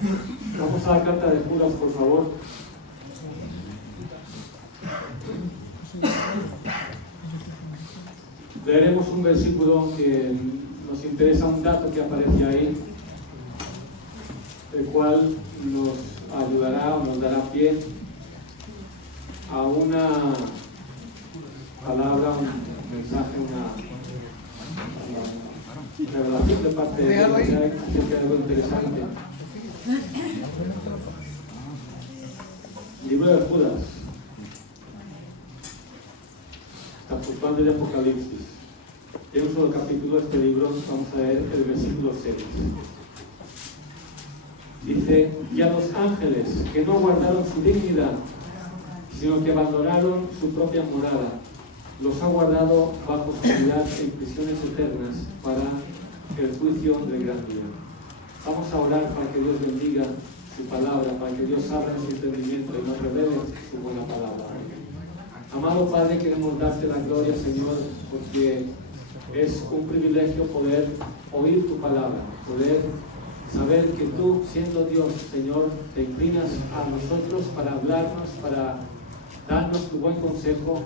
Vamos a la carta de Judas, por favor. Leeremos un versículo que nos interesa, un dato que aparece ahí, el cual nos ayudará o nos dará pie a una palabra, un mensaje, una revelación de parte de Dios acerca de algo interesante. Libro de Judas, hasta el de Apocalipsis. Tiene un solo capítulo este libro, vamos a ver el versículo 6. Dice: y a los ángeles que no guardaron su dignidad, sino que abandonaron su propia morada, los ha guardado bajo oscuridad en prisiones eternas para el juicio del gran día. Vamos a orar para que Dios bendiga su palabra, para que Dios abra su entendimiento y nos revele su buena palabra. Amado Padre, queremos darte la gloria, Señor, porque es un privilegio poder oír tu palabra, poder saber que tú, siendo Dios, Señor, te inclinas a nosotros para hablarnos, para darnos tu buen consejo,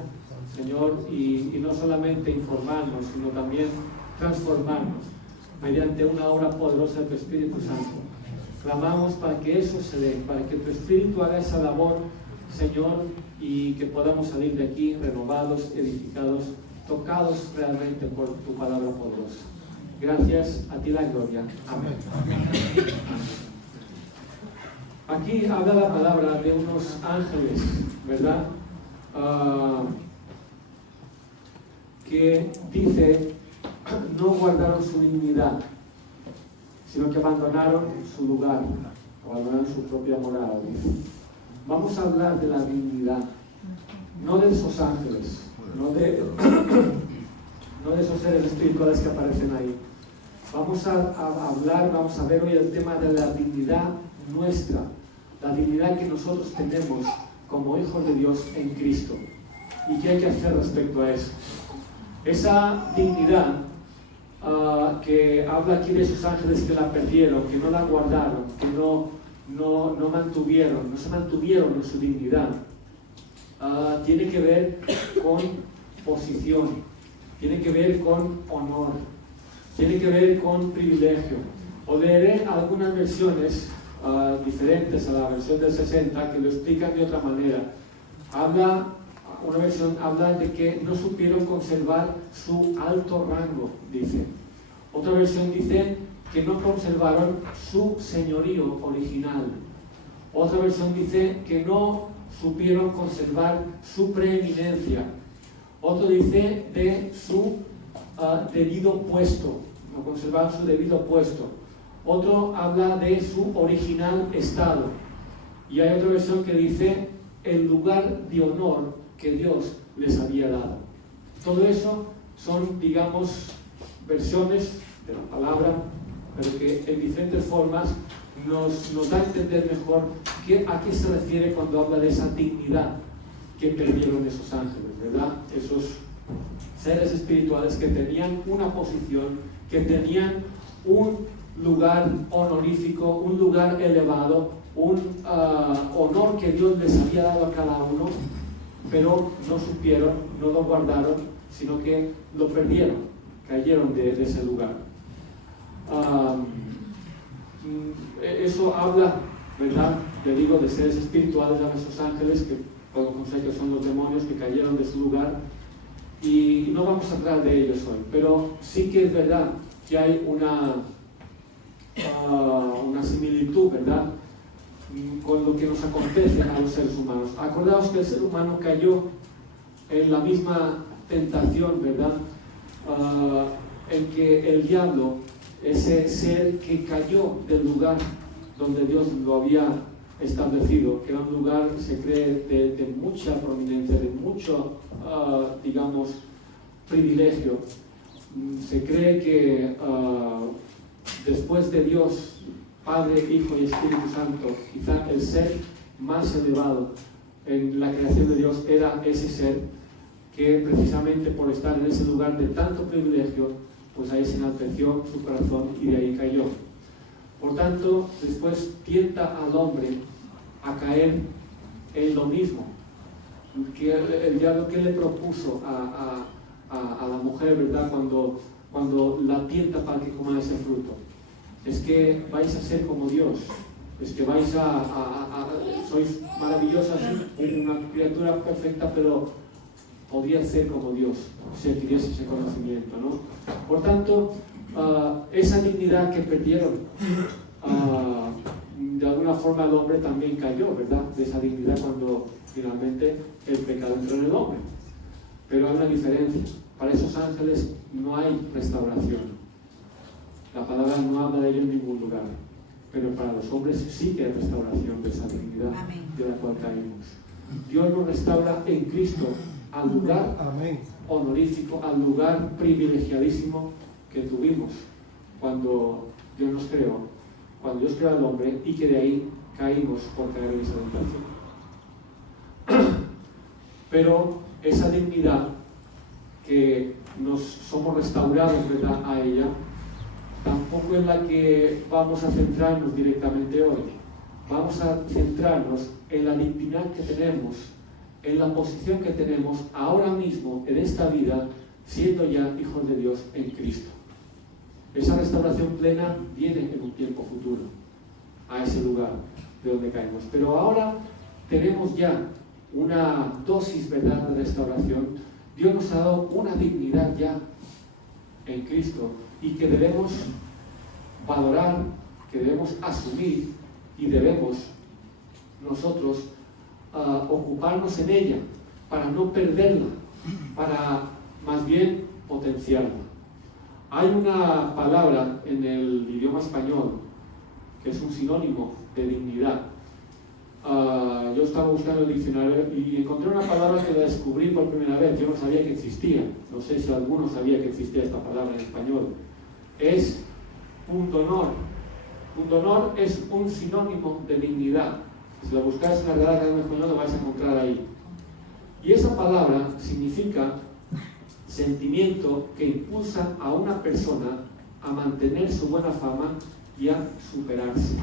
Señor, y no solamente informarnos, sino también transformarnos mediante una obra poderosa de tu Espíritu Santo. Clamamos para que eso se dé, para que tu Espíritu haga esa labor, Señor, y que podamos salir de aquí renovados, edificados, tocados realmente por tu palabra poderosa. Gracias, a ti la gloria. Amén. Aquí habla la palabra de unos ángeles, ¿verdad? Que dice, no guardaron su dignidad, sino que abandonaron su lugar, abandonaron su propia morada, dice. Vamos a hablar de la dignidad, no de esos ángeles, no de esos seres espirituales que aparecen ahí. Vamos a hablar, vamos a ver hoy el tema de la dignidad nuestra, la dignidad que nosotros tenemos como hijos de Dios en Cristo. ¿Y qué hay que hacer respecto a eso? Esa dignidad que habla aquí de esos ángeles que la perdieron, que no la guardaron, que no se mantuvieron en su dignidad, tiene que ver con posición, tiene que ver con honor, tiene que ver con privilegio. Os leeré algunas versiones diferentes a la versión del 60 que lo explican de otra manera. Una versión habla de que no supieron conservar su alto rango, dice. Otra versión dice que no conservaron su señorío original. Otra versión dice que no supieron conservar su preeminencia. Otro dice de su debido puesto, no conservaron su debido puesto. Otro habla de su original estado. Y hay otra versión que dice el lugar de honor que Dios les había dado. Todo eso son, digamos, versiones de la palabra, pero que en diferentes formas nos da a entender mejor a qué se refiere cuando habla de esa dignidad que perdieron esos ángeles, ¿verdad? Esos seres espirituales que tenían una posición, que tenían un lugar honorífico, un lugar elevado, un honor que Dios les había dado a cada uno, pero no supieron, no lo guardaron, sino que lo perdieron, cayeron de ese lugar. Eso habla, ¿verdad? Le digo, de seres espirituales, a esos ángeles que podemos conocer que son los demonios que cayeron de su lugar, y no vamos a hablar de ellos hoy, pero sí que es verdad que hay una similitud, ¿verdad?, con lo que nos acontece a los seres humanos. Acordaos que el ser humano cayó en la misma tentación, ¿verdad?, en que el diablo, ese ser que cayó del lugar donde Dios lo había establecido, que era un lugar, se cree, de mucha prominencia, de mucho, digamos, privilegio. Se cree que después de Dios, Padre, Hijo y Espíritu Santo, quizá el ser más elevado en la creación de Dios era ese ser que, precisamente por estar en ese lugar de tanto privilegio, pues ahí se enalteció su corazón y de ahí cayó. Por tanto, después tienta al hombre a caer en lo mismo. Que el diablo que le propuso a la mujer, ¿verdad? Cuando la tienta para que coma ese fruto. Es que vais a ser como Dios. Es que vais sois maravillosas, una criatura perfecta, pero podría ser como Dios si adquiriese ese conocimiento, ¿no? Por tanto, esa dignidad que perdieron, de alguna forma el hombre también cayó, ¿verdad? De esa dignidad cuando finalmente el pecado entró en el hombre. Pero hay una diferencia. Para esos ángeles no hay restauración. La palabra no habla de ello en ningún lugar. Pero para los hombres sí que hay restauración de esa dignidad de la cual caímos. Dios nos restaura en Cristo al lugar honorífico, al lugar privilegiadísimo que tuvimos cuando Dios nos creó, cuando Dios creó al hombre, y que de ahí caímos por caer en esa tentación. Pero esa dignidad que nos somos restaurados, ¿verdad?, a ella, tampoco es la que vamos a centrarnos directamente hoy. Vamos a centrarnos en la dignidad que tenemos, en la posición que tenemos ahora mismo en esta vida, siendo ya hijos de Dios en Cristo. Esa restauración plena viene en un tiempo futuro, a ese lugar de donde caemos. Pero ahora tenemos ya una dosis, ¿verdad?, de restauración. Dios nos ha dado una dignidad ya en Cristo, y que debemos valorar, que debemos asumir, y debemos nosotros ocuparnos en ella para no perderla, para más bien potenciarla. Hay una palabra en el idioma español que es un sinónimo de dignidad. Yo estaba buscando el diccionario y encontré una palabra que la descubrí por primera vez. Yo no sabía que existía. No sé si alguno sabía que existía esta palabra en español. Es pundonor. Pundonor es un sinónimo de dignidad. Si la buscáis en la Real Academia Española lo vais a encontrar ahí. Y esa palabra significa sentimiento que impulsa a una persona a mantener su buena fama y a superarse.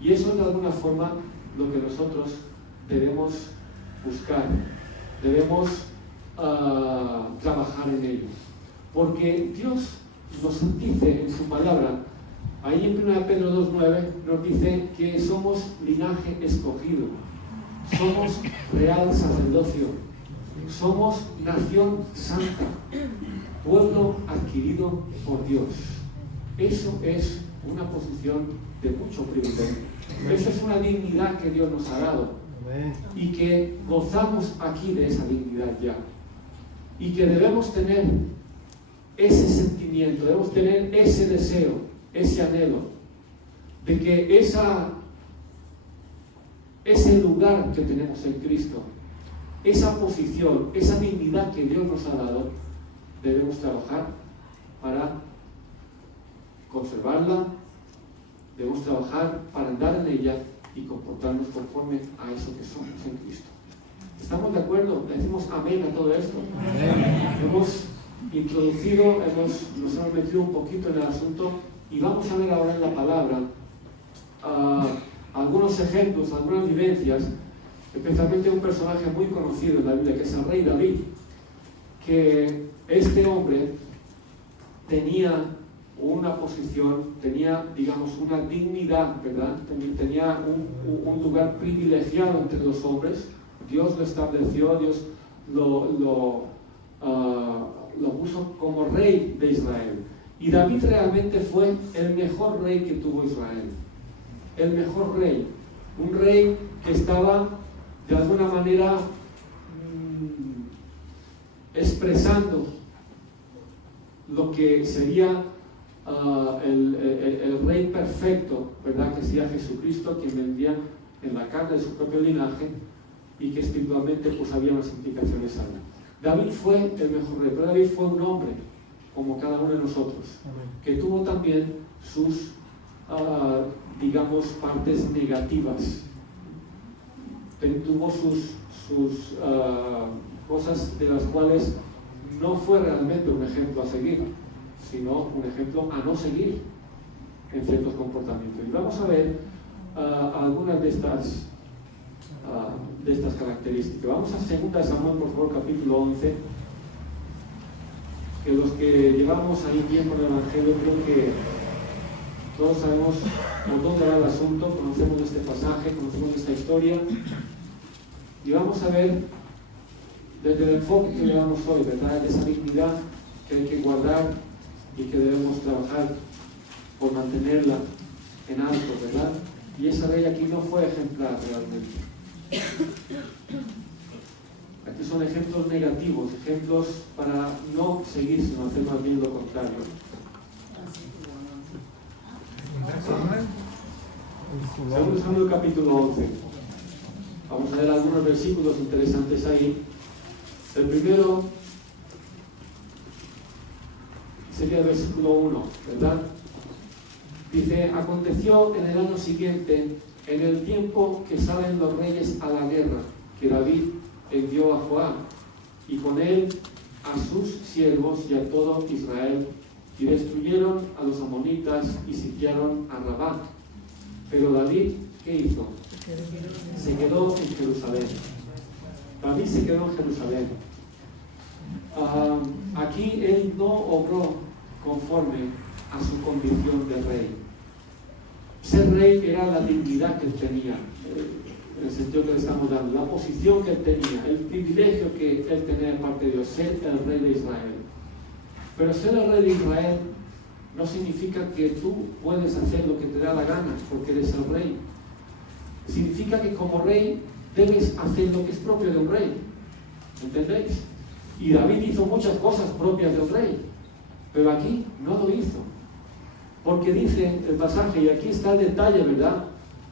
Y eso es de alguna forma lo que nosotros debemos buscar, debemos trabajar en ello. Porque Dios nos dice en su palabra, ahí en 1 Pedro 2:9, nos dice que somos linaje escogido, somos real sacerdocio, somos nación santa, pueblo adquirido por Dios. Eso es una posición de mucho privilegio. Eso es una dignidad que Dios nos ha dado y que gozamos aquí de esa dignidad ya. Y que debemos tener ese sentimiento, debemos tener ese deseo, ese anhelo de que ese lugar que tenemos en Cristo, esa posición, esa dignidad que Dios nos ha dado, debemos trabajar para conservarla, debemos trabajar para andar en ella y comportarnos conforme a eso que somos en Cristo. ¿Estamos de acuerdo? Le decimos amén a todo esto. Amén. Hemos introducido, nos hemos metido un poquito en el asunto y vamos a ver ahora en la palabra algunos ejemplos, algunas vivencias, especialmente un personaje muy conocido en la Biblia, que es el rey David, que este hombre tenía una posición, tenía, digamos, una dignidad, ¿verdad? Tenía un lugar privilegiado entre los hombres. Dios lo estableció, Dios lo puso como rey de Israel. Y David realmente fue el mejor rey que tuvo Israel. El mejor rey. Un rey que estaba, de alguna manera, expresando lo que sería el rey perfecto, ¿verdad? Que sería Jesucristo, quien vendría en la carne de su propio linaje y que espiritualmente pues había unas implicaciones ahí. David fue el mejor rey, pero David fue un hombre como cada uno de nosotros. Amén. Que tuvo también sus digamos partes negativas, tuvo sus cosas de las cuales no fue realmente un ejemplo a seguir, sino un ejemplo a no seguir. en ciertos comportamientos. Y vamos a ver algunas de estas características. Vamos a 2 Samuel, por favor, capítulo 11, que los que llevamos ahí tiempo en el Evangelio, creo que todos sabemos por dónde va el asunto, conocemos este pasaje, conocemos esta historia, y vamos a ver desde el enfoque que le damos hoy, ¿verdad? Esa dignidad que hay que guardar y que debemos trabajar por mantenerla en alto, ¿verdad? Y esa ley aquí no fue ejemplar realmente. Aquí son ejemplos negativos, ejemplos para no seguir, sino hacer más bien lo contrario. Segundo Samuel capítulo 11. Vamos a ver algunos versículos interesantes ahí. El primero sería el versículo 1, ¿verdad? Dice: aconteció en el año siguiente, en el tiempo que salen los reyes a la guerra, que David envió a Joab, y con él a sus siervos y a todo Israel, y destruyeron a los amonitas y sitiaron a Rabá. Pero David, ¿qué hizo? Se quedó en Jerusalén. David se quedó en Jerusalén. Aquí él no obró conforme a su condición de rey. Ser rey era la dignidad que él tenía, en el sentido que le estamos dando, la posición que él tenía, el privilegio que él tenía de parte de Dios, ser el rey de Israel. Pero ser el rey de Israel no significa que tú puedes hacer lo que te da la gana porque eres el rey. Significa que como rey debes hacer lo que es propio de un rey. ¿Entendéis? Y David hizo muchas cosas propias del rey, pero aquí no lo hizo. Porque dice el pasaje, y aquí está el detalle, ¿verdad?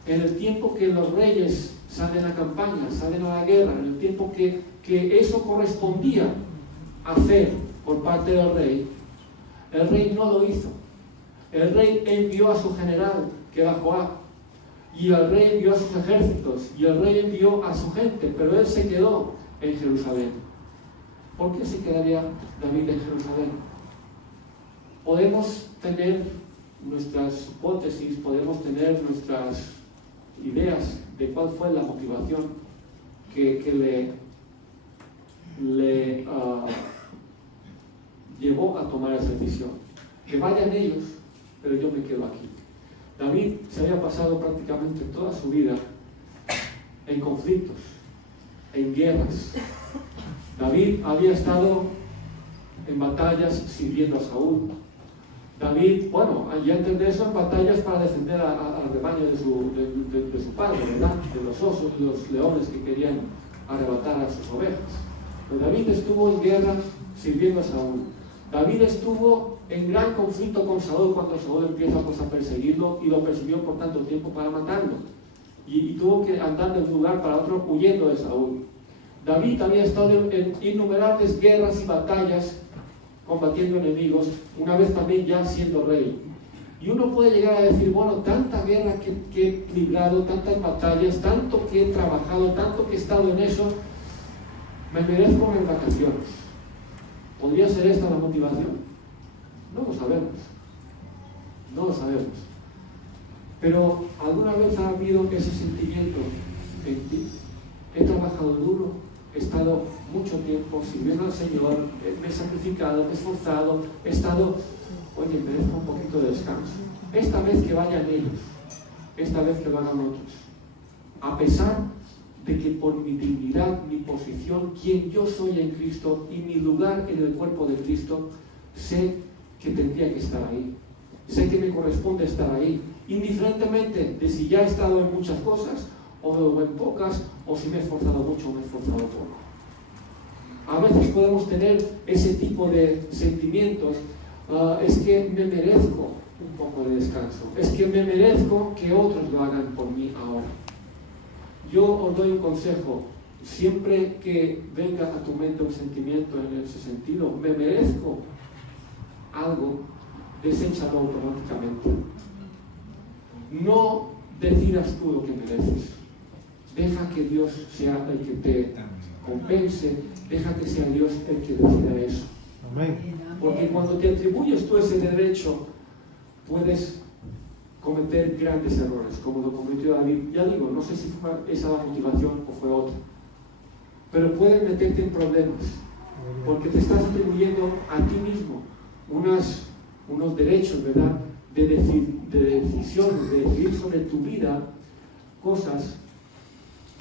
En el tiempo que los reyes salen a campaña, salen a la guerra, en el tiempo que eso correspondía a hacer por parte del rey, el rey no lo hizo. El rey envió a su general, que era Joab, y el rey envió a sus ejércitos, y el rey envió a su gente, pero él se quedó en Jerusalén. ¿Por qué se quedaría David en Jerusalén? Podemos tener nuestras hipótesis, podemos tener nuestras ideas de cuál fue la motivación que le llevó a tomar esa decisión. Que vayan ellos, pero yo me quedo aquí. David se había pasado prácticamente toda su vida en conflictos, en guerras. David había estado en batallas sirviendo a Saúl. David, bueno, ya entendé eso, en batallas para defender al rebaño de su padre, ¿verdad? De los osos, de los leones que querían arrebatar a sus ovejas. Pero David estuvo en guerra sirviendo a Saúl. David estuvo en gran conflicto con Saúl cuando Saúl empieza pues, a perseguirlo, y lo persiguió por tanto tiempo para matarlo. Y tuvo que andar de un lugar para otro huyendo de Saúl. David había estado en innumerables guerras y batallas combatiendo enemigos, una vez también ya siendo rey. Y uno puede llegar a decir, bueno, tanta guerra que he librado, tantas batallas, tanto que he trabajado, tanto que he estado en eso, me merezco unas vacaciones. ¿Podría ser esta la motivación? No lo sabemos. No lo sabemos. Pero ¿alguna vez ha habido ese sentimiento en ti? He trabajado duro, he estado mucho tiempo sirviendo al Señor, me he sacrificado, me he esforzado, he estado, oye, merezco un poquito de descanso. Esta vez que vayan ellos, esta vez que vayan otros, a pesar de que por mi dignidad, mi posición, quien yo soy en Cristo y mi lugar en el cuerpo de Cristo, sé que tendría que estar ahí, sé que me corresponde estar ahí, indiferentemente de si ya he estado en muchas cosas o en pocas, o si me he esforzado mucho o me he esforzado poco. A veces podemos tener ese tipo de sentimientos. Es que me merezco un poco de descanso, es que me merezco que otros lo hagan por mí ahora. Yo os doy un consejo: siempre que venga a tu mente un sentimiento en ese sentido, me merezco algo, deséchalo automáticamente. No decidas tú lo que mereces. Deja que Dios sea el que te compense, deja que sea Dios el que decida eso. Amén. Porque cuando te atribuyes tú ese derecho, puedes cometer grandes errores, como lo cometió David. Ya digo, no sé si fue esa la motivación o fue otra, pero pueden meterte en problemas, porque te estás atribuyendo a ti mismo unos derechos, ¿verdad?, de decisión, de decidir sobre tu vida, cosas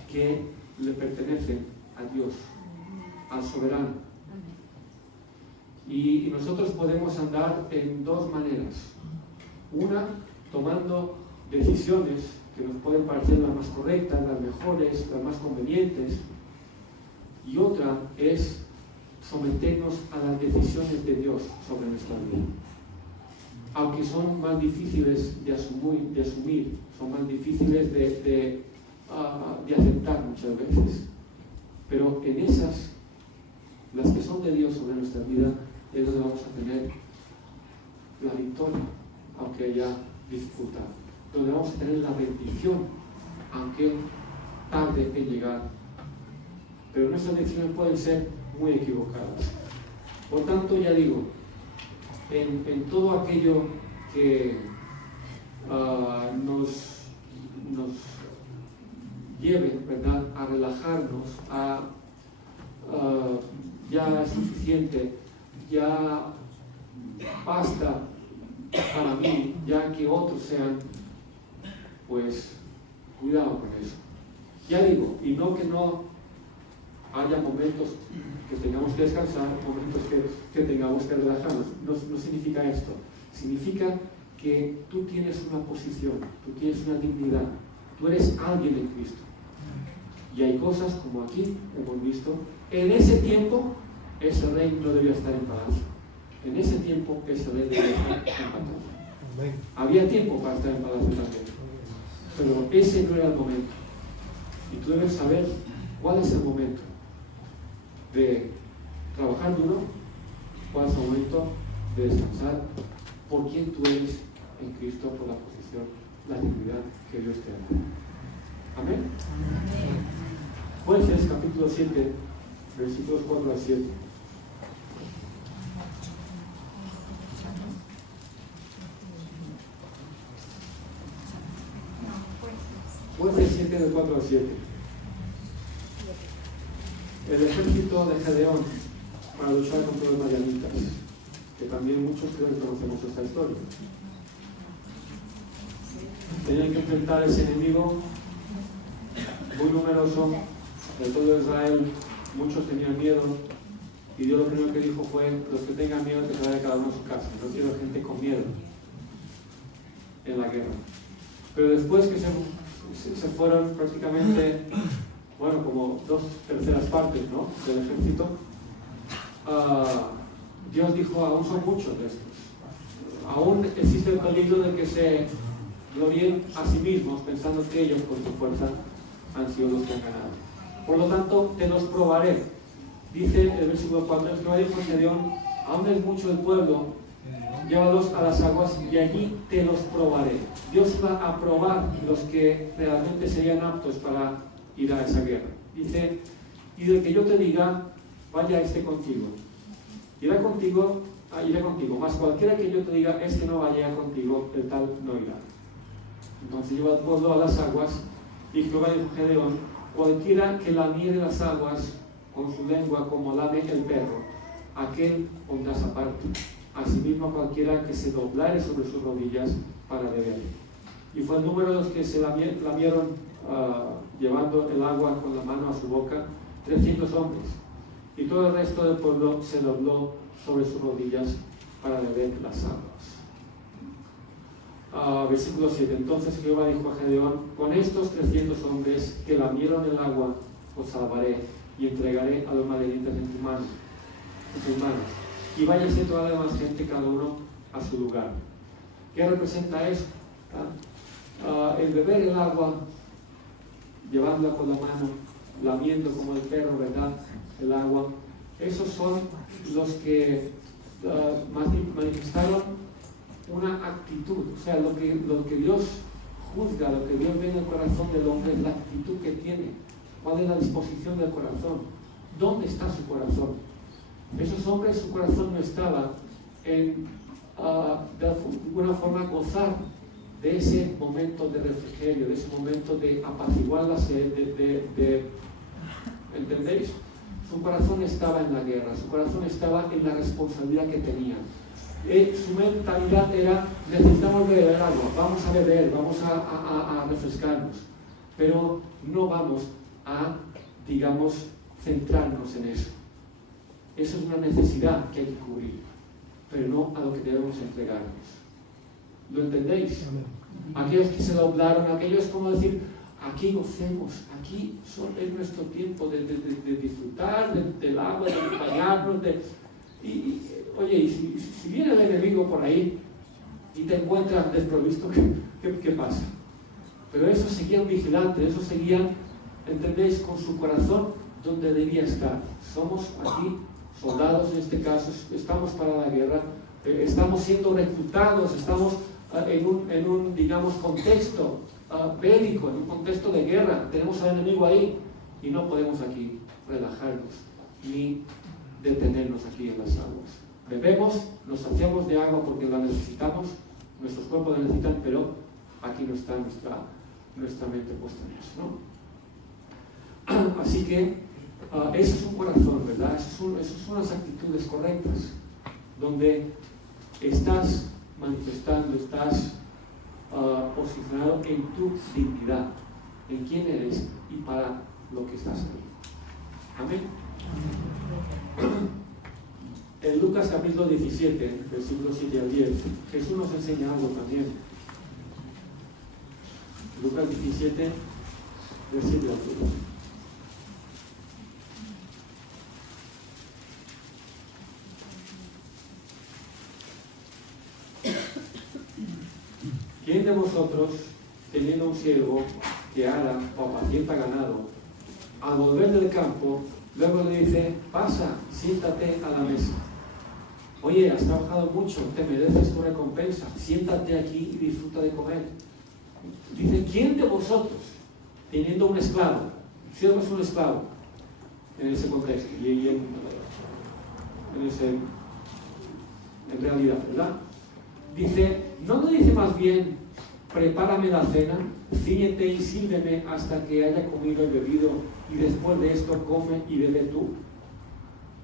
que le pertenecen a Dios, al soberano. Y nosotros podemos andar en dos maneras. Una, tomando decisiones que nos pueden parecer las más correctas, las mejores, las más convenientes. Y otra es someternos a las decisiones de Dios sobre nuestra vida. Aunque son más difíciles de asumir, son más difíciles de aceptar muchas veces. Pero en esas, las que son de Dios sobre nuestra vida, es donde vamos a tener la victoria, aunque haya dificultad. Donde vamos a tener la bendición, aunque tarde en llegar. Pero nuestras decisiones pueden ser muy equivocadas. Por tanto, ya digo, en todo aquello que nos lleve, ¿verdad?, a relajarnos, ya es suficiente, ya basta para mí, ya que otros sean, pues cuidado con eso. Ya digo, y no que no haya momentos que tengamos que descansar, momentos que tengamos que relajarnos. No significa esto. Significa que tú tienes una posición, tú tienes una dignidad, tú eres alguien en Cristo. Y hay cosas como aquí hemos visto. En ese tiempo, ese rey no debía estar en palacio. En ese tiempo, ese rey debía estar en palacio. Había tiempo para estar en palacio también, pero ese no era el momento. Y tú debes saber cuál es el momento de trabajar duro, cuál es el momento de descansar, por quién tú eres en Cristo, por la posición, la dignidad que Dios te da. Amén. Jueces capítulo 7, versículos 4 al 7. Jueces 7, de 4 al 7. El ejército de Gedeón para luchar contra los madianitas, que también muchos creo que conocemos esta historia. Tenían que enfrentar a ese enemigo muy numeroso de todo Israel. Muchos tenían miedo, y Dios lo primero que dijo fue: los que tengan miedo, que se vaya cada uno a su casa. No quiero gente con miedo en la guerra. Pero después que se fueron prácticamente, bueno, como 2/3 partes, ¿no?, del ejército, Dios dijo: aún son muchos de estos. Aún existe el peligro de que se glorien a sí mismos, pensando que ellos con su fuerza han sido los que han ganado. Por lo tanto, te los probaré. Dice el versículo 4: el Jehová dijo a Gedeón: aún es mucho el pueblo, llévalos a las aguas y allí te los probaré. Dios iba a probar los que realmente serían aptos para ir a esa guerra. Dice: y del que yo te diga, vaya contigo. Iré contigo, mas cualquiera que yo te diga, no vaya contigo, el tal no irá. Entonces lleva al pueblo a las aguas, y Jehová dijo a Gedeón: cualquiera que lamiere las aguas con su lengua como lame el perro, aquel pondrás aparte. Asimismo cualquiera que se doblare sobre sus rodillas para beber. Y fue el número de los que se lamieron llevando el agua con la mano a su boca, 300 hombres. Y todo el resto del pueblo se dobló sobre sus rodillas para beber las aguas. Versículo 7. Entonces Jehová dijo a Gedeón: con estos 300 hombres que lamieron el agua, os salvaré y entregaré a los madianitas en tus manos. Y váyase toda la demás gente, cada uno a su lugar. ¿Qué representa eso? El beber el agua, llevándola con la mano, lamiendo como el perro, ¿verdad?, el agua. Esos son los que manifestaron una actitud. O sea, lo que Dios juzga, lo que Dios ve en el corazón del hombre es la actitud que tiene. ¿Cuál es la disposición del corazón? ¿Dónde está su corazón? Esos hombres, su corazón no estaba en de alguna forma gozar de ese momento de refrigerio, de ese momento de apaciguar la sed, ¿entendéis? Su corazón estaba en la guerra, su corazón estaba en la responsabilidad que tenían. Su mentalidad era: necesitamos beber agua, vamos a beber, vamos a refrescarnos, pero no vamos a, digamos, centrarnos en eso. Eso es una necesidad que hay que cubrir, pero no a lo que debemos entregarnos. ¿Lo entendéis? Aquellos que se doblaron, aquellos, como decir, aquí gocemos, aquí es nuestro tiempo de disfrutar del agua, de bañarnos, oye, y si viene el enemigo por ahí y te encuentras desprovisto, ¿qué pasa? Pero esos seguían vigilantes, esos seguían, ¿entendéis?, con su corazón donde debía estar. Somos aquí soldados, en este caso, estamos para la guerra, estamos siendo reclutados, estamos en un, digamos, contexto bélico, en un contexto de guerra. Tenemos al enemigo ahí y no podemos aquí relajarnos ni detenernos aquí en las aguas. Bebemos, nos saciamos de agua porque la necesitamos, nuestros cuerpos la necesitan, pero aquí no está nuestra mente puesta en eso, ¿no? Así que ese es un corazón, ¿verdad? Esas son las actitudes correctas, donde estás manifestando, estás posicionado en tu dignidad, en quién eres y para lo que estás ahí. Amén. En Lucas capítulo 17, versículos 7 al 10, Jesús nos enseña algo también. Lucas 17, versículo 7 al 10. ¿Quién de vosotros, teniendo un siervo que ara o apacienta ganado, al volver del campo, luego le dice: pasa, siéntate a la mesa? Oye, has trabajado mucho, te mereces tu recompensa, siéntate aquí y disfruta de comer. Dice: ¿quién de vosotros, teniendo un esclavo, siervo es un esclavo, en ese contexto, y en realidad, ¿verdad? Dice, ¿no le dice más bien: prepárame la cena, cíñete y sírveme hasta que haya comido y bebido, y después de esto come y bebe tú?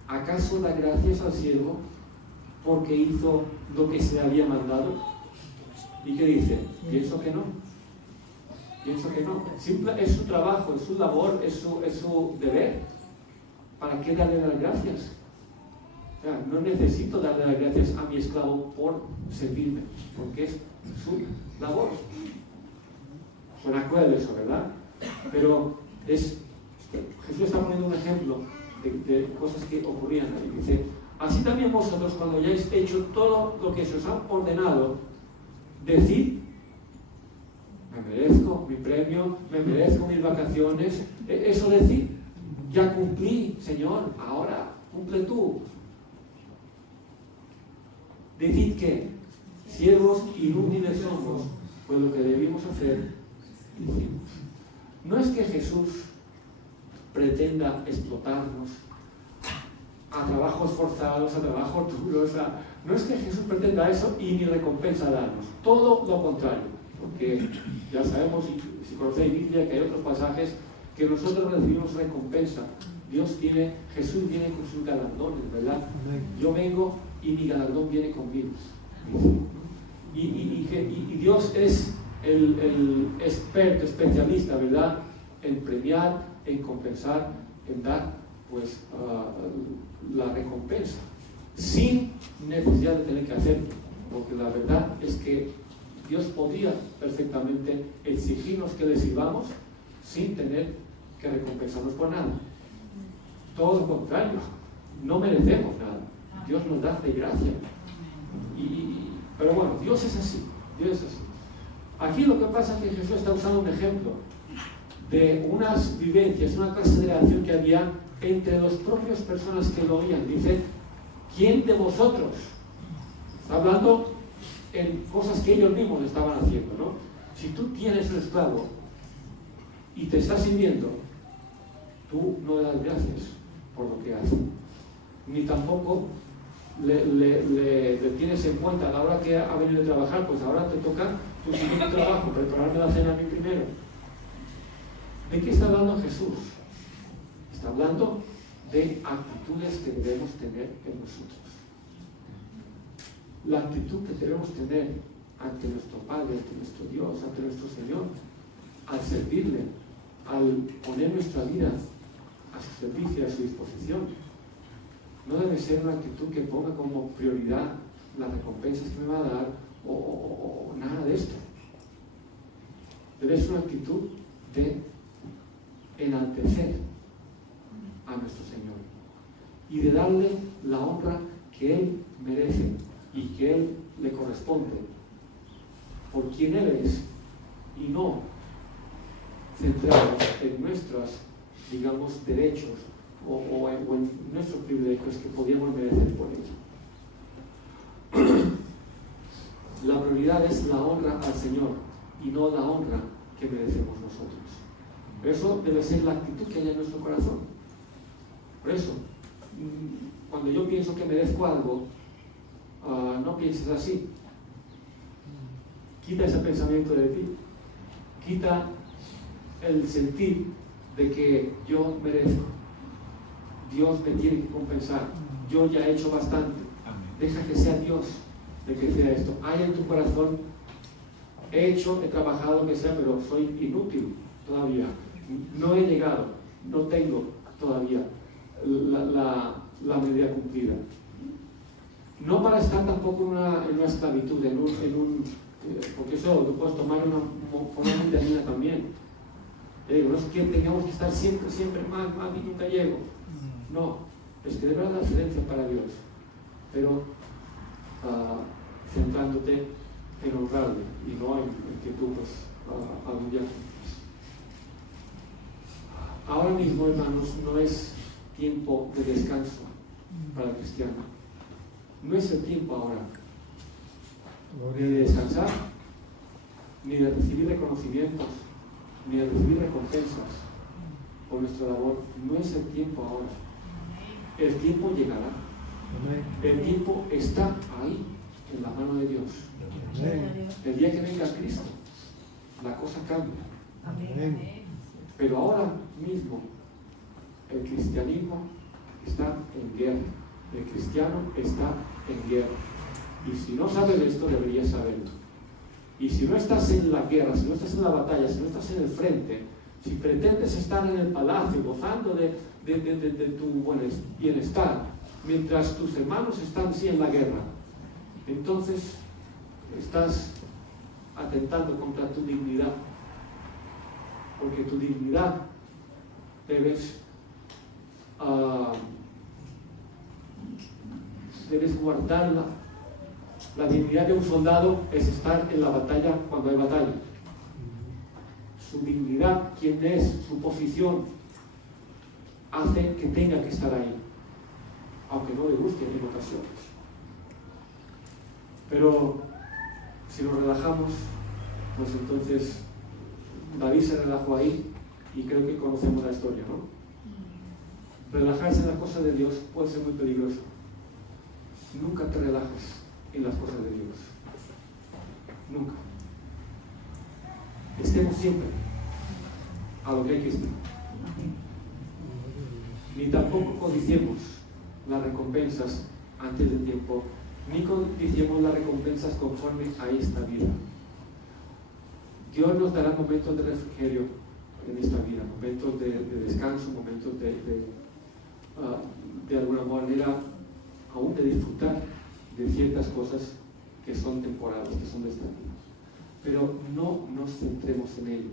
¿Acaso da gracias al siervo porque hizo lo que se le había mandado? ¿Y qué dice? Pienso que no. Pienso que no. Es su trabajo, es su labor, es su deber. ¿Para qué darle las gracias? O sea, no necesito darle las gracias a mi esclavo por servirme, porque es su labor. Suena cruel eso, ¿verdad? Pero Jesús está poniendo un ejemplo de cosas que ocurrían ahí. Dice: así también vosotros, cuando hayáis hecho todo lo que se os ha ordenado, decid: me merezco mi premio, me merezco mis vacaciones. Eso decid: ya cumplí, Señor, ahora cumple tú. Decid que siervos inútiles somos, pues lo que debimos hacer, hicimos. No es que Jesús pretenda explotarnos a trabajos forzados, a trabajos duros, no es que Jesús pretenda eso y ni recompensa darnos, todo lo contrario, porque ya sabemos, si conocéis Biblia, que hay otros pasajes que nosotros recibimos recompensa. Jesús viene con sus galardones, ¿verdad? Yo vengo y mi galardón viene conmigo. Y Dios es el experto, especialista, ¿verdad?, en premiar, en compensar, en dar, pues, la recompensa, sin necesidad de tener que hacerlo, porque la verdad es que Dios podría perfectamente exigirnos que le sirvamos sin tener que recompensarnos por nada. Todo lo contrario, no merecemos nada. Dios nos da de gracia. Pero bueno, Dios es así. Dios es así. Aquí lo que pasa es que Jesús está usando un ejemplo de unas vivencias, una clase de relación que había entre las propias personas que lo oían. Dice: ¿quién de vosotros? Está hablando en cosas que ellos mismos estaban haciendo, ¿no? Si tú tienes un esclavo y te está sirviendo, tú no le das gracias por lo que hace, ni tampoco le tienes en cuenta a la hora que ha venido a trabajar. Pues ahora te toca tu siguiente trabajo, prepararme la cena a mí primero. ¿De qué está hablando Jesús? Está hablando de actitudes que debemos tener en nosotros. La actitud que debemos tener ante nuestro Padre, ante nuestro Dios, ante nuestro Señor, al servirle, al poner nuestra vida a su servicio, a su disposición, no debe ser una actitud que ponga como prioridad las recompensas que me va a dar o nada de esto. Debe ser una actitud de enaltecer a nuestro Señor y de darle la honra que Él merece y que Él le corresponde por quien Él es, y no centrarnos en nuestros, digamos, derechos o en nuestros privilegios que podíamos merecer por ello. La prioridad es la honra al Señor y no la honra que merecemos nosotros. Eso debe ser la actitud que haya en nuestro corazón. Por eso, cuando yo pienso que merezco algo, no pienses así. Quita ese pensamiento de ti. Quita el sentir de que yo merezco. Dios me tiene que compensar. Yo ya he hecho bastante. Deja que sea Dios el que sea esto. Hay en tu corazón, he trabajado, que sea, pero soy inútil todavía. No he llegado, no tengo todavía la medida cumplida. No para estar tampoco en una esclavitud, porque eso lo puedes tomar de una forma muy dañina también. Digo, no es que tengamos que estar siempre mal y nunca llego. No, es que debe haber la excelencia para Dios, pero centrándote en honrarle y no en que tú algún día. Ahora mismo, hermanos, no es tiempo de descanso para el cristiano. No es el tiempo ahora ni de descansar, ni de recibir reconocimientos, ni de recibir recompensas por nuestra labor. No es el tiempo ahora. El tiempo llegará. El tiempo está ahí, en la mano de Dios. El día que venga Cristo, la cosa cambia. Pero ahora mismo, el cristianismo está en guerra. El cristiano está en guerra. Y si no sabes esto, deberías saberlo. Y si no estás en la guerra, si no estás en la batalla, si no estás en el frente, si pretendes estar en el palacio gozando de tu bienestar, mientras tus hermanos están sí en la guerra, entonces estás atentando contra tu dignidad. Porque tu dignidad debes guardarla. La dignidad de un soldado es estar en la batalla cuando hay batalla. Su dignidad, quién es, su posición, hace que tenga que estar ahí, aunque no le guste en ocasiones. Pero si nos relajamos, pues entonces David se relajó ahí y creo que conocemos la historia, ¿no? Relajarse en las cosas de Dios puede ser muy peligroso. Nunca te relajes en las cosas de Dios. Nunca. Estemos siempre a lo que hay que estar. Ni tampoco codiciemos las recompensas antes del tiempo, ni codiciemos las recompensas conforme a esta vida. Dios nos dará momentos de refrigerio en esta vida, momentos de descanso, momentos de alguna manera aún de disfrutar de ciertas cosas que son temporales, que son de esta vida. Pero no nos centremos en ello.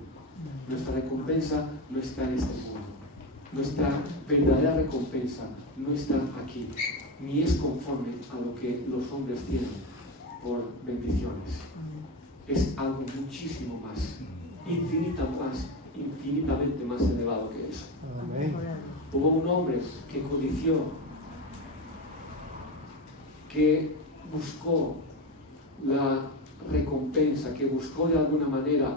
Nuestra recompensa no está en este mundo. Nuestra verdadera recompensa no está aquí, ni es conforme a lo que los hombres tienen por bendiciones. Es algo muchísimo más, infinitamente más elevado que eso. Amén. Hubo un hombre que codició, que buscó la recompensa, que buscó de alguna manera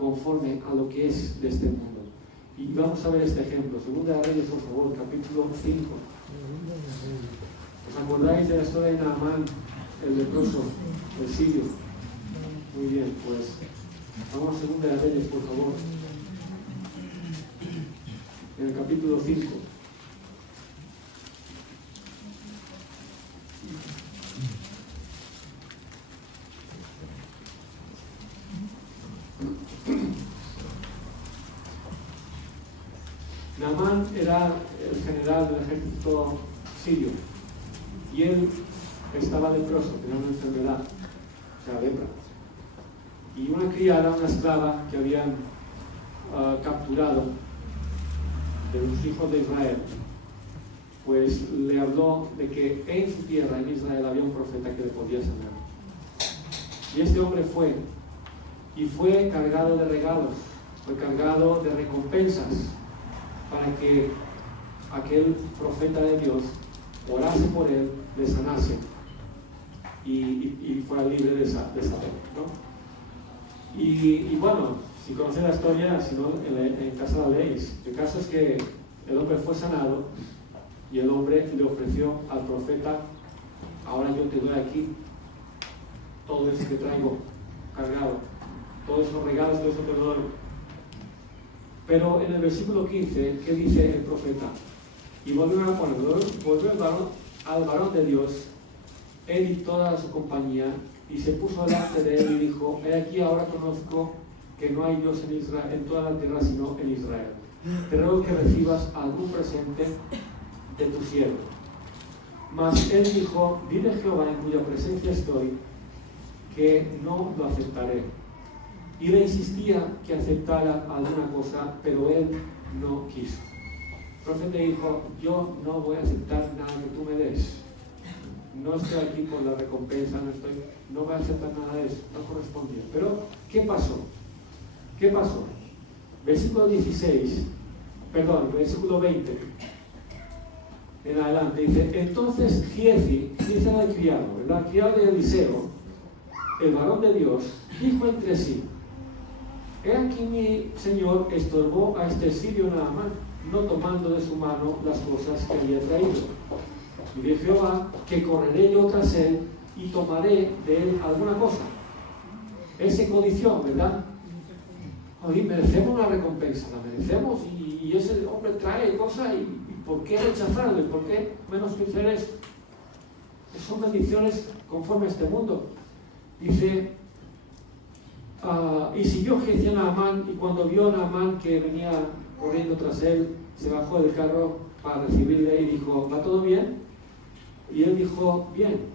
conforme a lo que es de este mundo. Y vamos a ver este ejemplo. Segunda de Reyes, por favor, capítulo 5. ¿Os acordáis de la historia de Naamán, el leproso, el sirio? Muy bien, pues vamos a Segunda de Reyes, por favor. En el capítulo 5. Naamán era el general del ejército sirio y él estaba leproso, tenía una enfermedad, o sea, lepra. Y una criada, una esclava que habían capturado de los hijos de Israel, pues le habló de que en su tierra, en Israel, había un profeta que le podía sanar. Y este hombre fue cargado de regalos, fue cargado de recompensas para que aquel profeta de Dios orase por él, le sanase y fuera libre de esa pena, ¿no? Y bueno, si conocéis la historia, si no, en casa la leéis. El caso es que el hombre fue sanado y el hombre le ofreció al profeta: ahora yo te doy aquí todo eso que traigo cargado, todos esos regalos, todo eso te lo doy. Pero en el versículo 15, ¿qué dice el profeta? Y volvió al varón de Dios, él y toda su compañía, y se puso delante de él y dijo: he aquí, ahora conozco que no hay Dios en Israel, en toda la tierra, sino en Israel. Te ruego que recibas algún presente de tu siervo. Mas él dijo: vive Jehová, en cuya presencia estoy, que no lo aceptaré. Y le insistía que aceptara alguna cosa, pero él no quiso. El profeta dijo: yo no voy a aceptar nada que tú me des. No estoy aquí por la recompensa, no voy a aceptar nada de eso, no correspondía. Pero, ¿qué pasó? ¿Qué pasó? Versículo 20 en adelante dice: entonces Giezi era el criado, ¿verdad? El criado de Eliseo, el varón de Dios, dijo entre sí: he aquí mi señor estorbó a este sirio Naamán, no tomando de su mano las cosas que había traído. Y de Jehová, que correré yo tras él y tomaré de él alguna cosa. Él se codició, ¿verdad? Oye, merecemos una recompensa, la merecemos, y ese hombre trae cosas, y ¿por qué rechazarlo? ¿Y por qué menospreciar esto? Son bendiciones conforme a este mundo. Dice: y siguió Giezi a Naamán, y cuando vio a Naamán que venía corriendo tras él, se bajó del carro para recibirle y dijo: ¿va todo bien? Y él dijo: bien.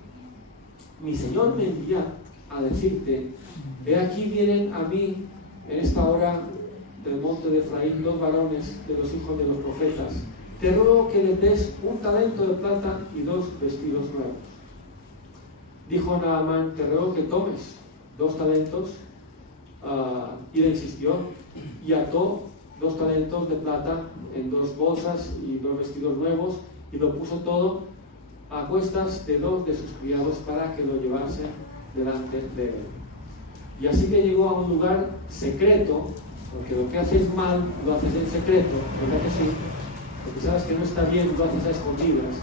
Mi señor me envía a decirte: he aquí vienen a mí en esta hora del monte de Efraín 2 varones de los hijos de los profetas. Te ruego que les des un talento de plata y 2 vestidos nuevos. Dijo Naamán: te ruego que tomes 2 talentos. Y le insistió, y ató 2 talentos de plata en 2 bolsas y 2 vestidos nuevos, y lo puso todo a cuestas de 2 de sus criados para que lo llevasen delante de él. Y así que llegó a un lugar secreto, porque lo que haces mal lo haces en secreto, ¿verdad que sí? Porque sabes que no está bien, lo haces a escondidas.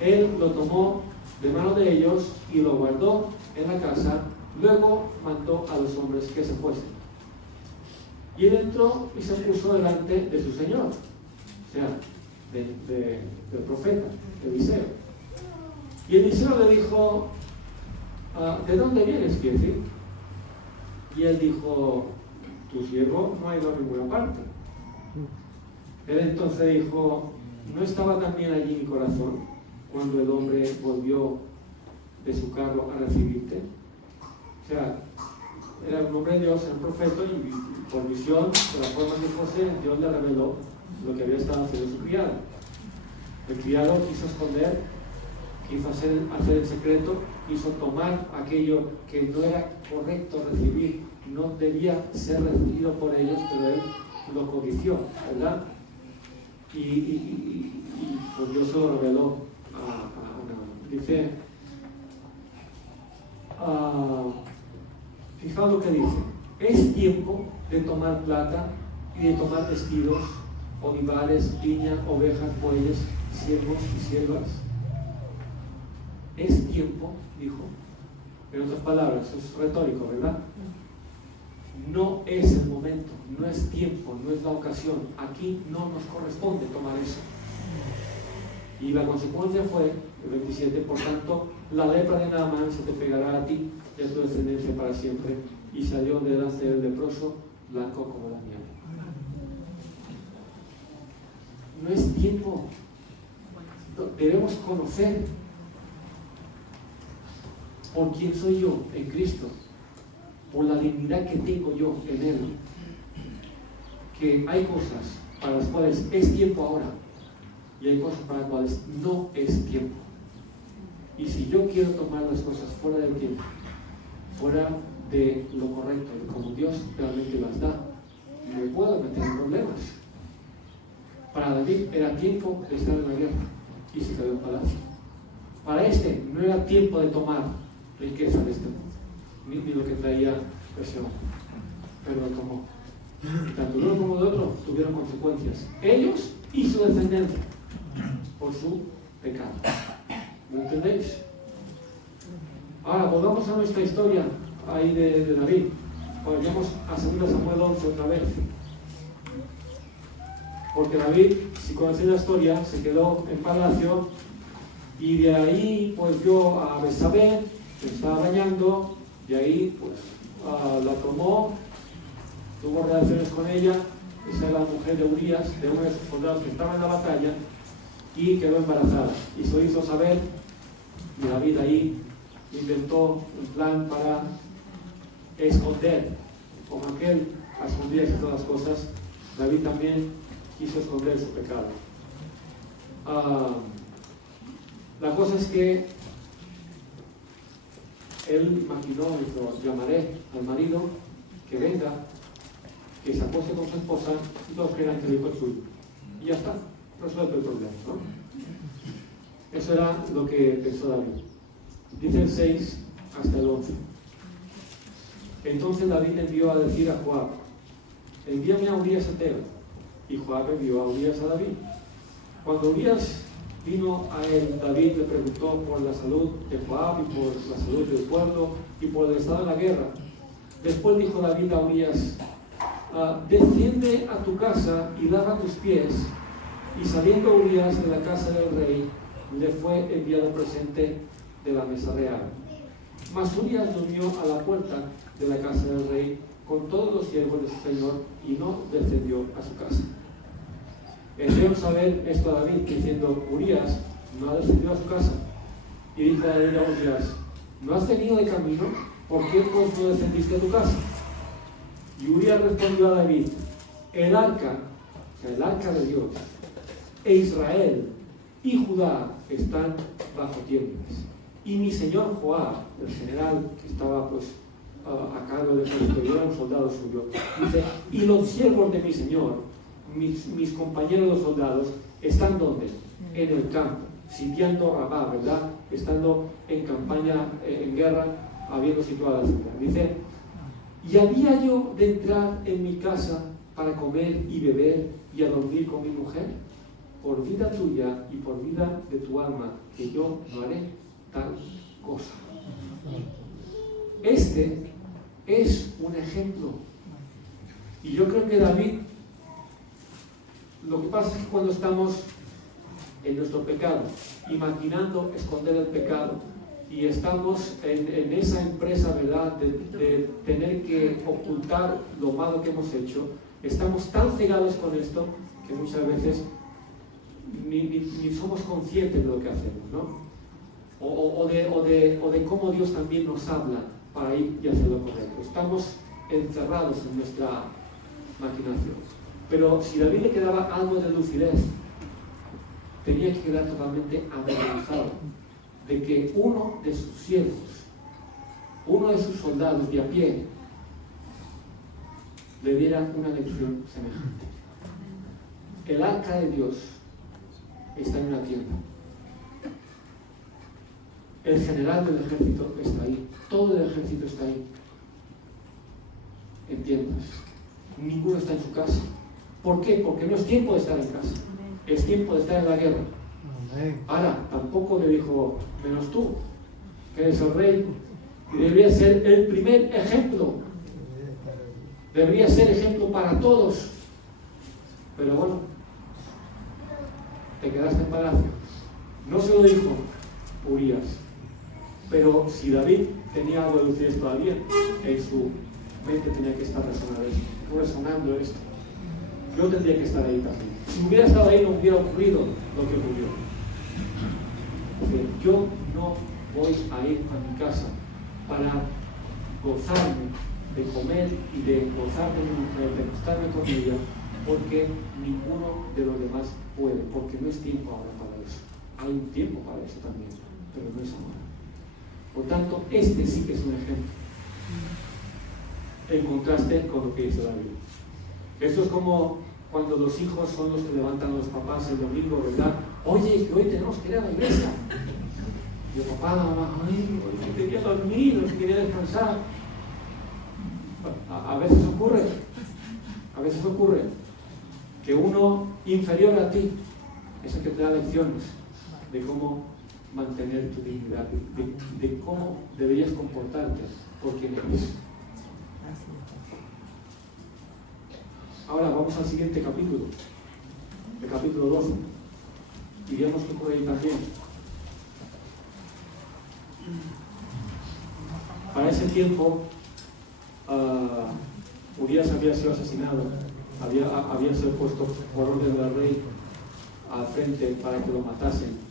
Él lo tomó de mano de ellos y lo guardó en la casa. Luego mandó a los hombres que se fuesen. Y él entró y se puso delante de su señor, o sea, del profeta, Eliseo. Y Eliseo le dijo: ¿de dónde vienes, Giezi? Y él dijo: tu siervo no ha ido a ninguna parte. Él entonces dijo: ¿no estaba también allí mi corazón cuando el hombre volvió de su carro a recibirte? O sea, era un hombre de Dios, era un profeta, y por visión, de la forma que fuese, Dios le reveló lo que había estado haciendo su criado. El criado quiso esconder, quiso hacer el secreto, quiso tomar aquello que no era correcto recibir, no debía ser recibido por ellos, pero él lo codició, ¿verdad? Y pues Dios se lo reveló a Naamán. Dice, fijaos lo que dice: es tiempo de tomar plata y de tomar vestidos, olivares, viña, ovejas, bueyes, siervos y siervas. Es tiempo, dijo, En otras palabras, eso es retórico, ¿verdad? No es el momento, no es tiempo, no es la ocasión. Aquí no nos corresponde tomar eso. Y la consecuencia fue, el 27, por tanto, la lepra de Naamán se te pegará a ti y a tu descendencia para siempre. Y salió delante del leproso blanco como la nieve. No es tiempo. Debemos conocer por quién soy yo en Cristo, por la dignidad que tengo yo en Él, que hay cosas para las cuales es tiempo ahora y hay cosas para las cuales no es tiempo. Y si yo quiero tomar las cosas fuera del tiempo, fuera de lo correcto, de como Dios realmente las da, me puedo meter en problemas. Para David era tiempo de estar en la guerra y se quedó en palacio. Para este no era tiempo de tomar riqueza de este mundo, ni lo que traía ese hombre, pero lo tomó. Tanto de uno como de otro tuvieron consecuencias, ellos y su descendencia, por su pecado. ¿Me entendéis? Ahora volvamos a nuestra historia ahí de David. Vayamos a 2 Samuel 11 otra vez. Porque David, si conocéis la historia, se quedó en palacio y de ahí pues vio a Betsabé, que estaba bañando, de ahí pues la tomó, tuvo relaciones con ella, esa era la mujer de Urías, de uno de sus soldados que estaba en la batalla, y quedó embarazada. Y se lo hizo saber, y David ahí inventó un plan para esconder, como aquel a escondidas y todas las cosas. David también quiso esconder su pecado. La cosa es que él maquinó, dijo, llamaré al marido que venga, que se acose con su esposa y todos crean que el hijo es suyo. Y ya está, resuelto el problema, ¿no? Eso era lo que pensó David. Dice el 6 hasta el 11. Entonces David envió a decir a Joab, envíame a Urías Eteo. Y Joab envió a Urías a David. Cuando Urías vino a él, David le preguntó por la salud de Joab y por la salud del pueblo y por el estado de la guerra. Después dijo David a Urías, desciende a tu casa y lava tus pies. Y saliendo Urías de la casa del rey, le fue enviado presente de la mesa real. Mas Urías durmió a la puerta de la casa del rey con todos los siervos de su señor y no descendió a su casa. Enviaron saber esto a David, diciendo, Urías no ha descendido a su casa. Y dijo David a Urías, ¿no has venido de camino? ¿Por qué pues no descendiste a tu casa? Y Urías respondió a David, el arca de Dios, e Israel y Judá están bajo tiendas. Y mi señor Joab, el general que estaba pues a cargo del ejército, y era un soldado suyo, dice, y los siervos de mi señor, mis compañeros los soldados, ¿están ¿dónde? En el campo, sitiando Rabá, ¿verdad? Estando en campaña, en guerra, habiendo situado la ciudad. Dice, y había yo de entrar en mi casa para comer y beber y a dormir con mi mujer, por vida tuya y por vida de tu alma, que yo no haré tal cosa. Este es un ejemplo. Y yo creo que David, lo que pasa es que cuando estamos en nuestro pecado, imaginando esconder el pecado, y estamos en esa empresa, ¿verdad?, de tener que ocultar lo malo que hemos hecho, estamos tan cegados con esto que muchas veces ni somos conscientes de lo que hacemos, ¿no? O de cómo Dios también nos habla para ir y hacer lo correcto. Estamos encerrados en nuestra maquinación. Pero si David le quedaba algo de lucidez, tenía que quedar totalmente avergonzado de que uno de sus siervos, uno de sus soldados de a pie, le diera una lección semejante. El arca de Dios está en una tienda. El general del ejército está ahí. Todo el ejército está ahí. En tiendas. Ninguno está en su casa. ¿Por qué? Porque no es tiempo de estar en casa. Es tiempo de estar en la guerra. Ahora, tampoco le dijo, menos tú, que eres el rey, y debería ser el primer ejemplo. Debería ser ejemplo para todos. Pero bueno, te quedaste en palacio. No se lo dijo Urías, pero si David tenía algo de lucidez todavía, en su mente tenía que estar resonando esto. Yo tendría que estar ahí también. Si hubiera estado ahí no hubiera ocurrido lo que ocurrió. Yo no voy a ir a mi casa para gozarme de comer y de gozarme de mi mujer, de acostarme con ella, porque ninguno de los demás puede, porque no es tiempo ahora para eso. Hay un tiempo para eso también, pero no es ahora. Por tanto, este sí que es un ejemplo, en contraste con lo que dice David. Esto es como cuando los hijos son los que levantan a los papás el domingo, ¿verdad? Oye, que hoy tenemos que ir a la iglesia. Y el papá, la mamá, ay, hoy quería dormir, hoy quería descansar. A veces ocurre que uno inferior a ti es el que te da lecciones de cómo mantener tu dignidad, de cómo deberías comportarte por quien eres. Ahora vamos al siguiente capítulo, el capítulo 12, y veamos que por ahí también. Para ese tiempo, Urías había sido asesinado, había sido puesto por orden del rey al frente para que lo matasen.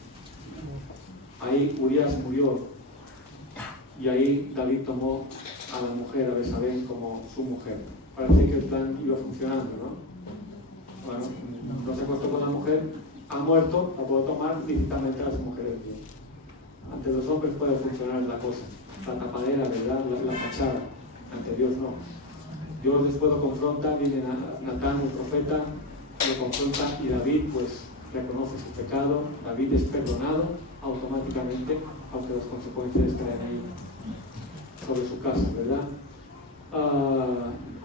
Ahí Urías murió y ahí David tomó a la mujer, a Betsabé, como su mujer. Parece que el plan iba funcionando, ¿no? Bueno, no se acostó con la mujer, ha muerto, la puedo tomar lícitamente a su mujer. Ante los hombres puede funcionar la cosa, la tapadera, ¿verdad? La fachada. Ante Dios no. Dios después lo confronta, viene Natán, el profeta, lo confronta y David pues reconoce su pecado. David es perdonado automáticamente, aunque las consecuencias caen ahí sobre su casa, ¿verdad?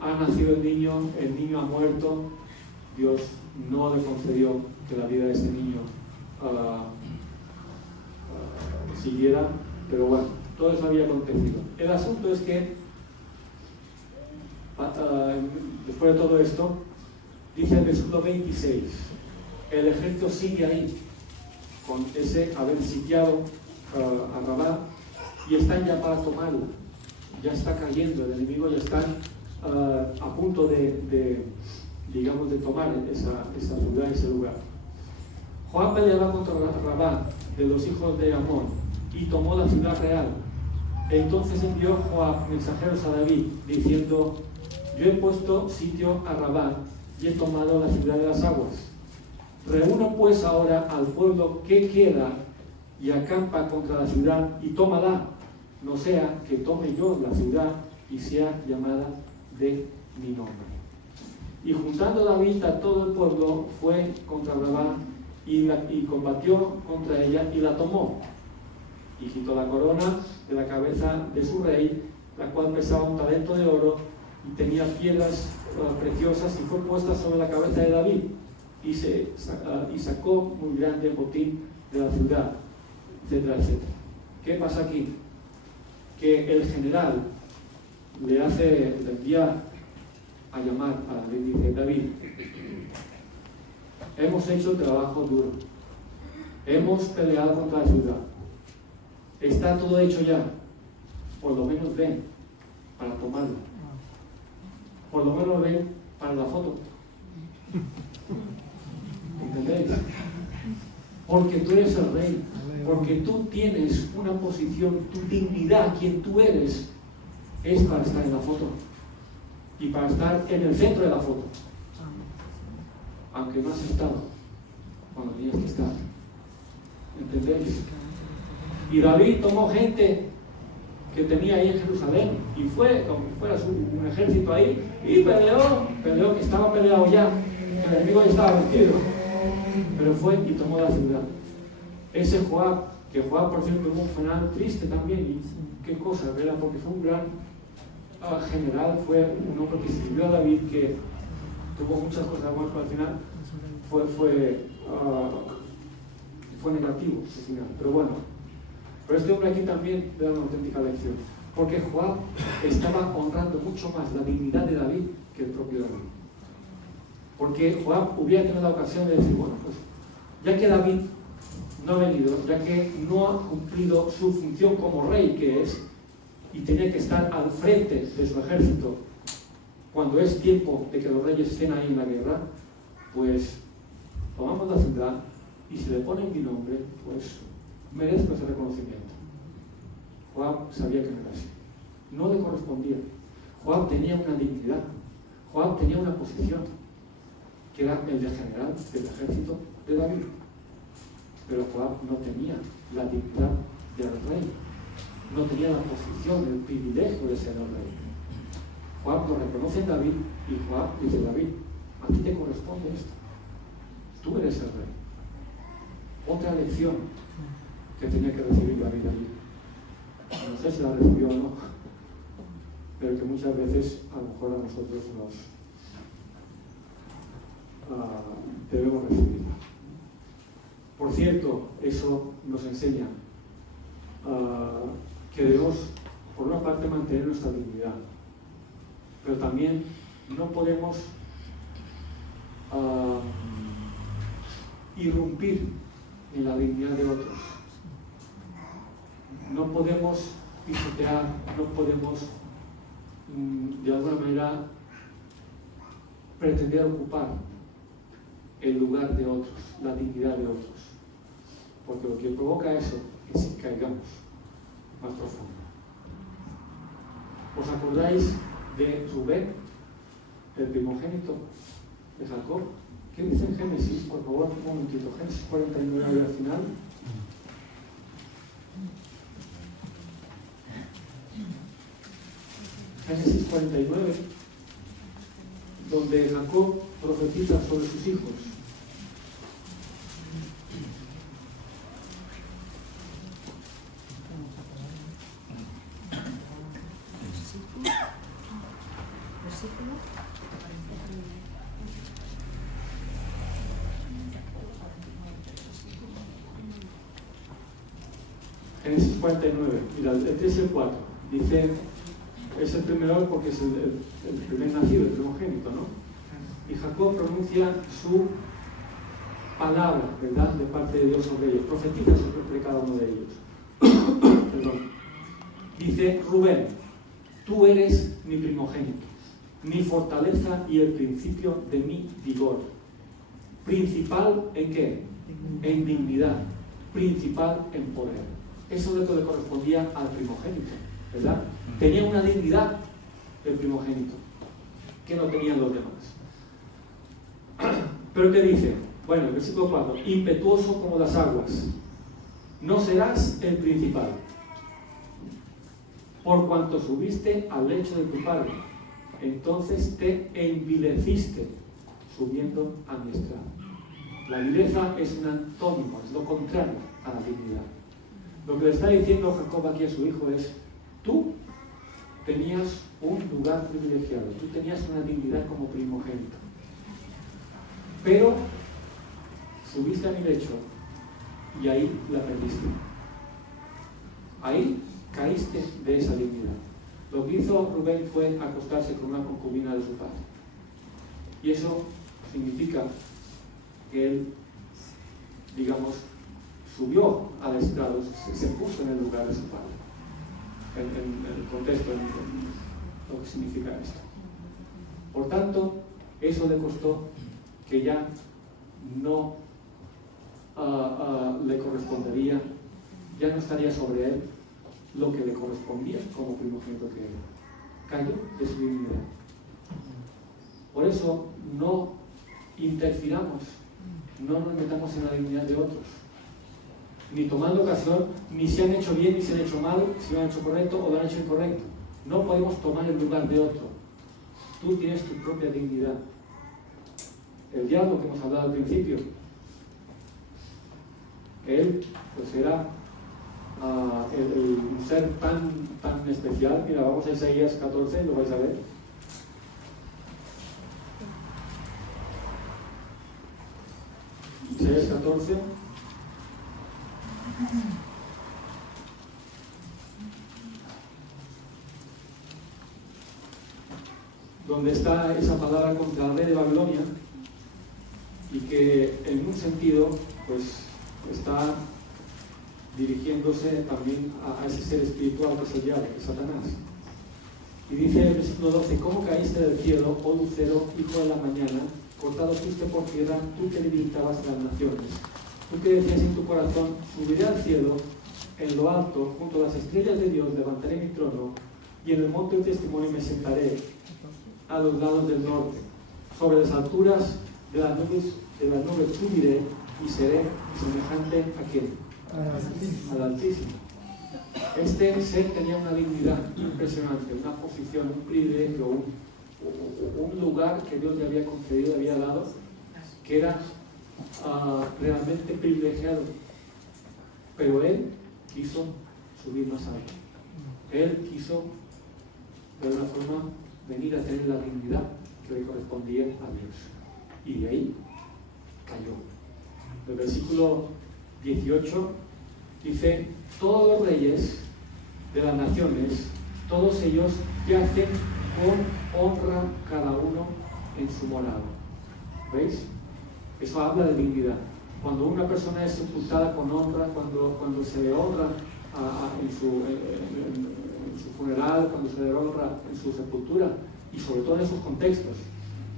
Ha nacido el niño ha muerto, Dios no le concedió que la vida de ese niño siguiera, pero bueno, todo eso había acontecido. El asunto es que después de todo esto, dice el versículo 26, el ejército sigue ahí, con ese haber sitiado a Rabá, y están ya para tomarlo, ya está cayendo, el enemigo ya está a punto de tomar esa ciudad, ese lugar. Joab peleaba contra Rabá de los hijos de Amón y tomó la ciudad real. Entonces envió Joab mensajeros a David diciendo: yo he puesto sitio a Rabá y he tomado la ciudad de las aguas. Reúno pues ahora al pueblo que queda y acampa contra la ciudad y tómala, no sea que tome yo la ciudad y sea llamada de mi nombre. Y juntando David a todo el pueblo, fue contra Rabá y combatió contra ella y la tomó. Y quitó la corona de la cabeza de su rey, la cual pesaba 1 talento de oro y tenía piedras preciosas, y fue puesta sobre la cabeza de David. Y sacó muy grande botín de la ciudad, etcétera, etcétera. ¿Qué pasa aquí? Que el general le envía a llamar a David y dice: David, hemos hecho trabajo duro, hemos peleado contra la ciudad, está todo hecho ya, por lo menos ven para tomarlo, por lo menos ven para la foto. ¿Entendéis? Porque tú eres el rey, porque tú tienes una posición, tu dignidad, quien tú eres, es para estar en la foto y para estar en el centro de la foto, aunque no has estado cuando tenías que estar. ¿Entendéis? Y David tomó gente que tenía ahí en Jerusalén y fue como si fuera un ejército ahí y peleó, que estaba peleado ya, que el enemigo ya estaba vencido, pero fue y tomó la ciudad. Ese Joab, que Joab por cierto tuvo un final triste también, y qué cosa, ¿verdad? Porque fue un gran general, fue un hombre que sirvió a David, que tuvo muchas cosas buenas, pero al final fue negativo ese final. Pero bueno, pero este hombre aquí también le da una auténtica lección. Porque Joab estaba honrando mucho más la dignidad de David que el propio David. Porque Joab hubiera tenido la ocasión de decir, bueno, pues ya que David no ha venido, ya que no ha cumplido su función como rey que es, y tenía que estar al frente de su ejército cuando es tiempo de que los reyes estén ahí en la guerra, pues tomamos la ciudad y si le ponen mi nombre, pues merezco ese reconocimiento. Joab sabía que no era así. No le correspondía. Joab tenía una dignidad. Joab tenía una posición, que era el de general del ejército de David. Pero Joab no tenía la dignidad del rey. No tenía la posición, el privilegio de ser el rey. Joab lo reconoce en David y Joab dice, David, a ti te corresponde esto. Tú eres el rey. Otra lección que tenía que recibir David allí. No sé si la recibió o no, pero que muchas veces a lo mejor a nosotros debemos recibirla. Por cierto, eso nos enseña que debemos, por una parte, mantener nuestra dignidad, pero también no podemos irrumpir en la dignidad de otros. No podemos pisotear, no podemos de alguna manera pretender ocupar el lugar de otros, la dignidad de otros, porque lo que provoca eso es que caigamos más profundo. ¿Os acordáis de Rubén, el primogénito de Jacob? ¿Qué dice en Génesis? Por favor, un momentito. Génesis 49 al final. Génesis 49, donde Jacob profetiza sobre sus hijos. Génesis 49, mira, el 3 y el 4, dice, es el primero porque es el primer nacido, el primogénito, ¿no? Y Jacob pronuncia su palabra, ¿verdad?, de parte de Dios sobre ellos, profetiza sobre cada uno de ellos. Perdón. Dice, Rubén, tú eres mi primogénito, mi fortaleza y el principio de mi vigor. ¿Principal en qué? En dignidad, principal en poder. Eso es lo que le correspondía al primogénito, ¿verdad? Tenía una dignidad el primogénito que no tenían los demás. Pero ¿qué dice? Bueno, el versículo 4, impetuoso como las aguas, no serás el principal, por cuanto subiste al lecho de tu padre, entonces te envileciste subiendo a mi estrado. La vileza es un antónimo, es lo contrario a la dignidad. Lo que le está diciendo Jacob aquí a su hijo es, tú tenías un lugar privilegiado, tú tenías una dignidad como primogénito, pero subiste a mi lecho y ahí la perdiste. Ahí caíste de esa dignidad. Lo que hizo Rubén fue acostarse con una concubina de su padre. Y eso significa que él, digamos, subió al estrado, se puso en el lugar de su padre. En el contexto, en lo que significa esto. Por tanto, eso le costó que ya no le correspondería, ya no estaría sobre él lo que le correspondía como primogénito que era. Cayó de su dignidad. Por eso no interfiramos, no nos metamos en la dignidad de otros, ni tomando ocasión, ni si han hecho bien, ni si han hecho mal, si lo han hecho correcto o lo han hecho incorrecto. No podemos tomar el lugar de otro. Tú tienes tu propia dignidad. El diablo que hemos hablado al principio, él pues era un ser tan especial. Mira, vamos a Isaías 14, lo vais a ver. Isaías 14. donde está esa palabra contra el rey de Babilonia, y que en un sentido pues está dirigiéndose también a ese ser espiritual que es el diablo, que es Satanás. Y dice el versículo 12: ¿Cómo caíste del cielo, oh lucero, hijo de la mañana? Cortado fuiste por tierra, tú que debilitabas las naciones. Tú que decías en tu corazón: subiré al cielo, en lo alto, junto a las estrellas de Dios, levantaré mi trono, y en el monte del testimonio me sentaré a los lados del norte. Sobre las alturas de las nubes subiré y seré semejante ¿a quién? Al Altísimo. Este ser tenía una dignidad impresionante, una posición, un privilegio, un lugar que Dios le había concedido, le había dado, que era realmente privilegiado. Pero él quiso subir más alto. Él quiso, de alguna forma, venir a tener la dignidad que le correspondía a Dios. Y de ahí cayó. El versículo 18 dice: todos los reyes de las naciones, todos ellos yacen con honra cada uno en su morada. ¿Veis? Eso habla de dignidad. Cuando una persona es sepultada con honra, cuando se le honra en su funeral, cuando se le honra en su sepultura, y sobre todo en esos contextos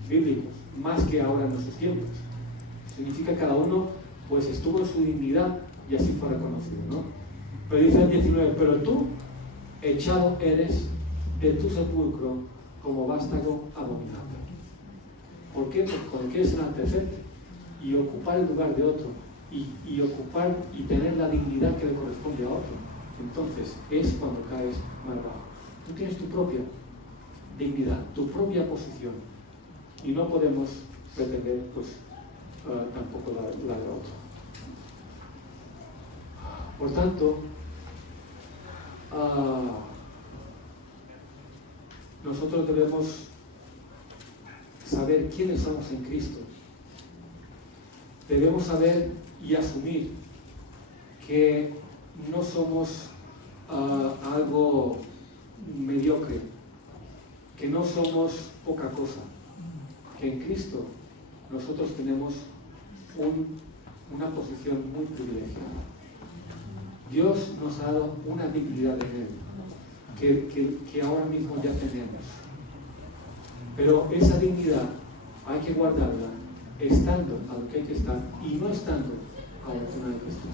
bíblicos, más que ahora en nuestros tiempos, significa que cada uno pues estuvo en su dignidad y así fue reconocido, ¿no? Pero dice el 19: pero tú echado eres de tu sepulcro como vástago abominable. ¿Por qué? Porque quieres enaltecerte y ocupar el lugar de otro, y ocupar y tener la dignidad que le corresponde a otro. Entonces es cuando caes más bajo. Tú tienes tu propia dignidad, tu propia posición, y no podemos pretender pues tampoco la de otro. Por tanto, nosotros debemos saber quiénes somos en Cristo. Debemos saber y asumir que no somos algo mediocre, que no somos poca cosa, que en Cristo nosotros tenemos una posición muy privilegiada. Dios nos ha dado una dignidad en Él, que ahora mismo ya tenemos. Pero esa dignidad hay que guardarla estando a lo que hay que estar y no estando a lo que no hay que estar.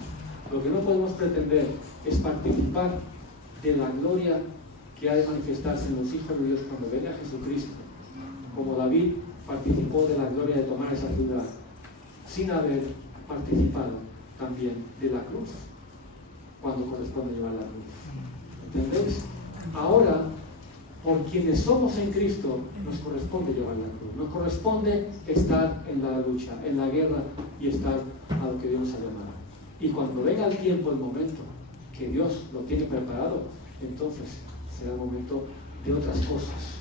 Lo que no podemos pretender es participar de la gloria que ha de manifestarse en los hijos de Dios cuando venga Jesucristo, como David participó de la gloria de tomar esa ciudad, sin haber participado también de la cruz, cuando corresponde llevar la cruz. ¿Entendéis? Ahora, por quienes somos en Cristo, nos corresponde llevar la cruz. Nos corresponde estar en la lucha, en la guerra, y estar a lo que Dios nos ha llamado. Y cuando venga el tiempo, el momento, que Dios lo tiene preparado, entonces será el momento de otras cosas,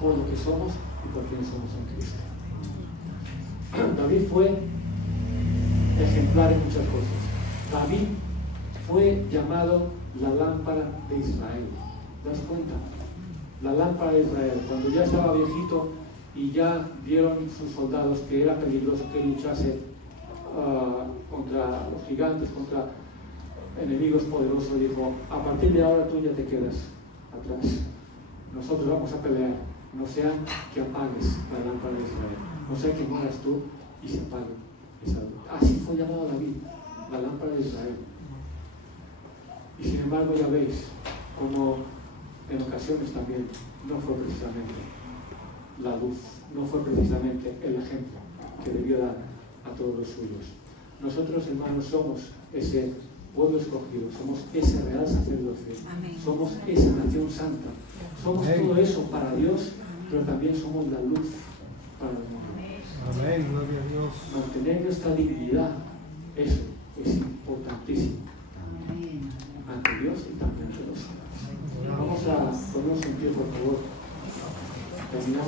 por lo que somos y por quienes somos en Cristo. David fue ejemplar en muchas cosas. David fue llamado la lámpara de Israel. ¿Te das cuenta? La lámpara de Israel. Cuando ya estaba viejito y ya vieron sus soldados que era peligroso que luchase contra los gigantes, contra enemigos poderosos, dijo: a partir de ahora tú ya te quedas atrás. Nosotros vamos a pelear. No sea que apagues la lámpara de Israel. No sea que mueras tú y se apague esa luz. Así fue llamado David, la lámpara de Israel. Y sin embargo ya veis como en ocasiones también no fue precisamente la luz, no fue precisamente el ejemplo que debió dar a todos los suyos. Nosotros, hermanos, somos ese pueblo escogido, somos ese real sacerdocio, somos esa nación santa, somos todo eso para Dios, pero también somos la luz para el mundo. Amén, gloria a Dios. Mantener nuestra dignidad, eso es importantísimo ante Dios y también ante los hombres. Vamos a ponernos en pie, por favor. Terminamos.